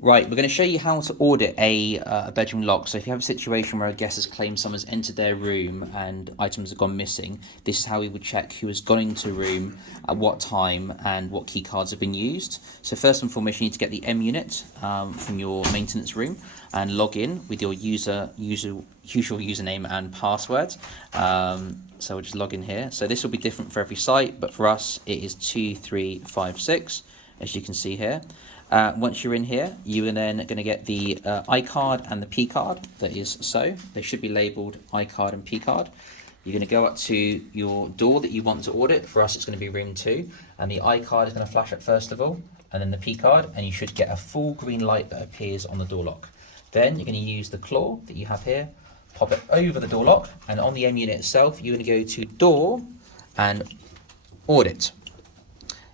Right, we're going to show you how to audit a bedroom lock. So if you have a situation where a guest has claimed someone's entered their room and items have gone missing, this is how we would check who has gone into the room, at what time, and what key cards have been used. So first and foremost, you need to get the M unit from your maintenance room and log in with your usual username and password. So we'll just log in here. So this will be different for every site, but for us it is 2356, as you can see here. Once you're in here, you are then going to get the I card and the P card. That is so. They should be labelled I card and P card. You're going to go up to your door that you want to audit. For us, it's going to be room 2. And the I card is going to flash up first of all, and then the P card, and you should get a full green light that appears on the door lock. Then you're going to use the claw that you have here, pop it over the door lock, and on the M unit itself, you're going to go to door and audit.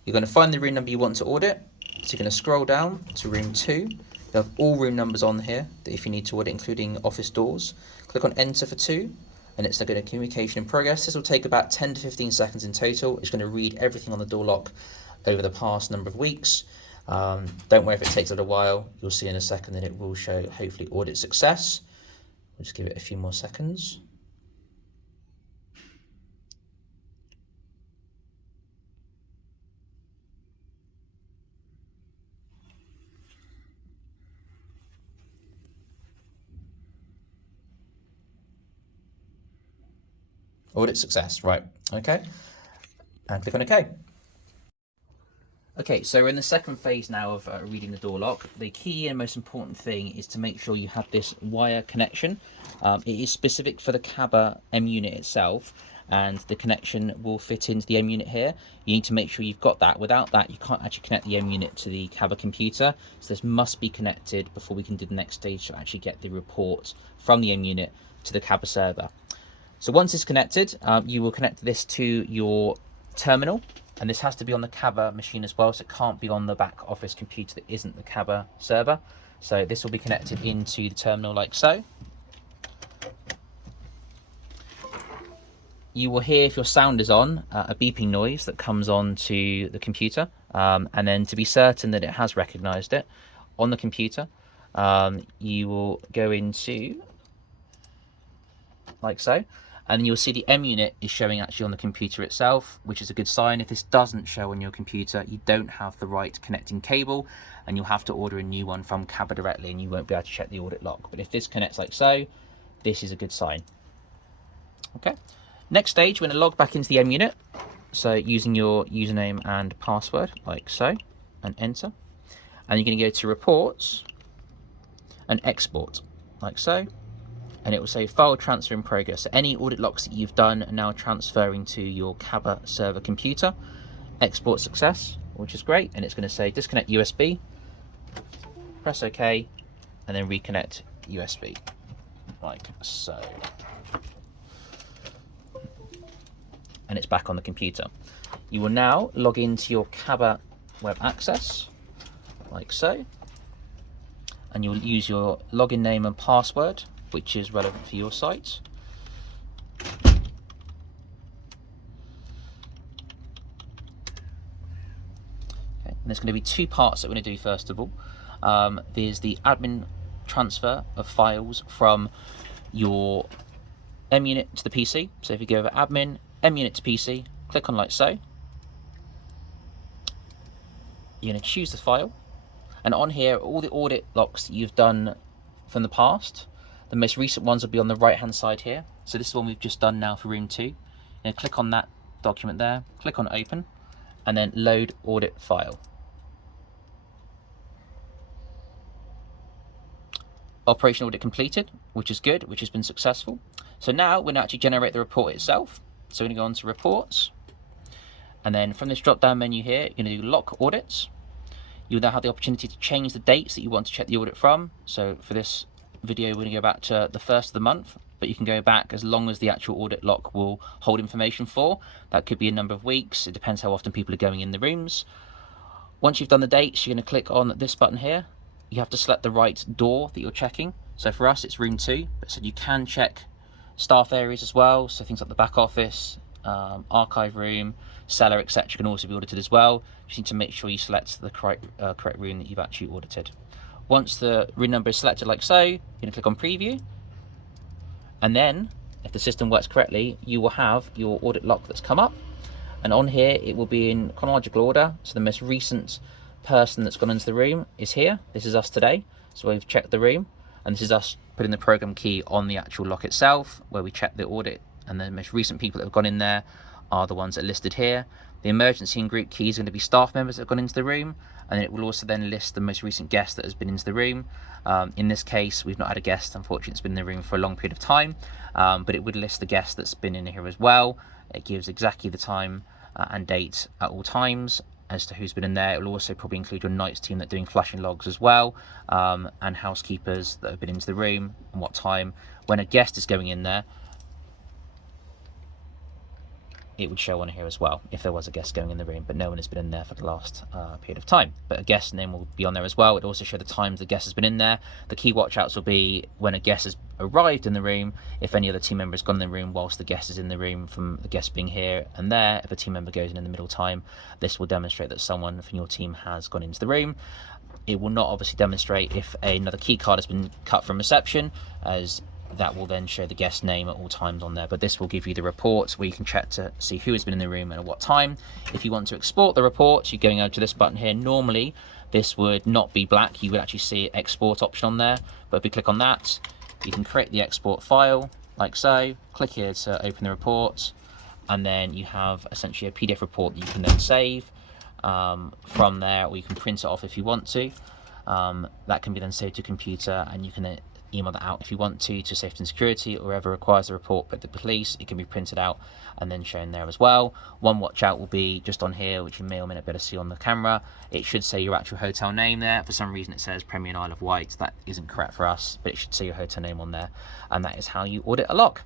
You're going to find the room number you want to audit. So you're going to scroll down to room 2. You have all room numbers on here that if you need to audit, including office doors. Click on enter for 2, and it's going to communication in progress. This will take about 10 to 15 seconds in total. It's going to read everything on the door lock over the past number of weeks. Don't worry if it takes a little while. You'll see in a second that it will show hopefully audit success. We'll just give it a few more seconds. Audit success, right, okay, and click on OK. Okay, so we're in the second phase now of reading the door lock. The key and most important thing is to make sure you have this wire connection. It is specific for the Kaba M unit itself, and the connection will fit into the M unit here. You need to make sure you've got that. Without that, you can't actually connect the M unit to the Kaba computer. So this must be connected before we can do the next stage to actually get the report from the M unit to the Kaba server. So once it's connected, you will connect this to your terminal, and this has to be on the Kaba machine as well, so it can't be on the back office computer that isn't the Kaba server. So this will be connected into the terminal like so. You will hear, if your sound is on, a beeping noise that comes on to the computer, and then to be certain that it has recognized it on the computer, you will go into like so. And then you'll see the M unit is showing actually on the computer itself, which is a good sign. If this doesn't show on your computer, you don't have the right connecting cable, and you'll have to order a new one from Kaba directly, and you won't be able to check the audit lock. But if this connects like so, this is a good sign. Okay. Next stage, we're going to log back into the M unit. So using your username and password like so, and enter. And you're going to go to reports and export like so. And it will say file transfer in progress. So any audit locks that you've done are now transferring to your Kaba server computer. Export success, which is great. And it's going to say disconnect USB, press OK, and then reconnect USB, like so. And it's back on the computer. You will now log into your Kaba web access, like so. And you'll use your login name and password, which is relevant for your site. Okay. And there's going to be 2 parts that we're going to do first of all. There's the admin transfer of files from your M unit to the PC. So if you go over admin, M unit to PC, click on like so. You're going to choose the file, and on here all the audit locks that you've done from the past. The most recent ones will be on the right hand side here. So this is one we've just done now for room 2. Click on that document there, click on open, and then load audit file. Operation audit completed, which is good, which has been successful. So now we're going to actually generate the report itself. So we're going to go on to reports, and then from this drop down menu here, you're going to do lock audits. You'll now have the opportunity to change the dates that you want to check the audit from. So for this video, we're going to go back to the 1st of the month, but you can go back as long as the actual audit lock will hold information for. That could be a number of weeks. It depends how often people are going in the rooms. Once you've done the dates, you're going to click on this button here. You have to select the right door that you're checking. So for us, it's room 2, but so you can check staff areas as well. So things like the back office, archive room, cellar, etc. can also be audited as well. You just need to make sure you select the correct room that you've actually audited. Once the room number is selected like so, you're going to click on preview, and then if the system works correctly, you will have your audit log that's come up, and on here it will be in chronological order. So the most recent person that's gone into the room is here. This is us today, so we've checked the room, and this is us putting the program key on the actual lock itself, where we check the audit, and the most recent people that have gone in there are the ones that are listed here. The emergency and group keys are going to be staff members that have gone into the room, and it will also then list the most recent guest that has been into the room. In this case, we've not had a guest, unfortunately. It's been in the room for a long period of time, but it would list the guest that's been in here as well. It gives exactly the time and date at all times as to who's been in there. It will also probably include your nights team that are doing flashing logs as well, and housekeepers that have been into the room and what time. When a guest is going in there, it would show on here as well if there was a guest going in the room, but no one has been in there for the last period of time. But a guest name will be on there as well. It also show the times the guest has been in there. The key watch outs will be when a guest has arrived in the room, if any other team member has gone in the room whilst the guest is in the room, from the guest being here and there. If a team member goes in the middle time, this will demonstrate that someone from your team has gone into the room. It will not obviously demonstrate if another key card has been cut from reception, as that will then show the guest name at all times on there. But this will give you the report where you can check to see who has been in the room and at what time. If you want to export the report, you're going over to this button here. Normally this would not be black, you would actually see export option on there, but if we click on that, you can create the export file like so. Click here to open the report, and then you have essentially a PDF report that you can then save from there, or you can print it off if you want to. That can be then saved to a computer, and you can email that out if you want to safety and security, or whoever requires the report, but the police. It can be printed out and then shown there as well. One watch out will be just on here, which you may or may not be able to see on the camera. It should say your actual hotel name there. For some reason it says Premier Isle of Wight. That isn't correct for us, but it should say your hotel name on there, and that is how you audit a log.